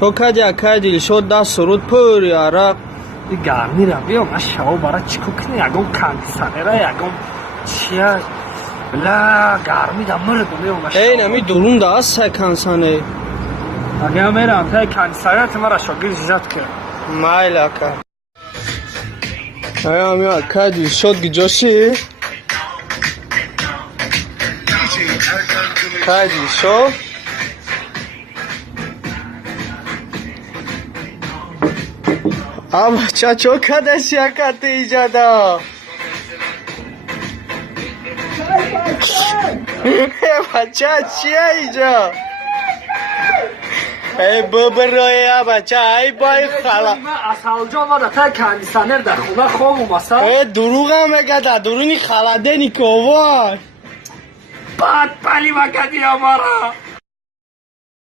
چوکد یکه دلشاد دست سرود پوری عرق این گرمی را بیام از شما برای چی کنی یکم کندیسنه را یکم چیه بلا گرمی را مرد بیام این همی درون دست کنسانه اگه هم میرم تای کندیسنه تمارا شاگیر جزد که مایل اکا ای همی اکه دلشاد گجاشی اکه دلشاد اما چه کدش یکت ایجادا بچه چیه ایجا ای ببرای بچه ای بای خلا اصل جا ما در کندیسنر در خونه خواب اومسته ای دروغ هم اگه در درونی خلاده نیکوار بد پلی وکدی همارا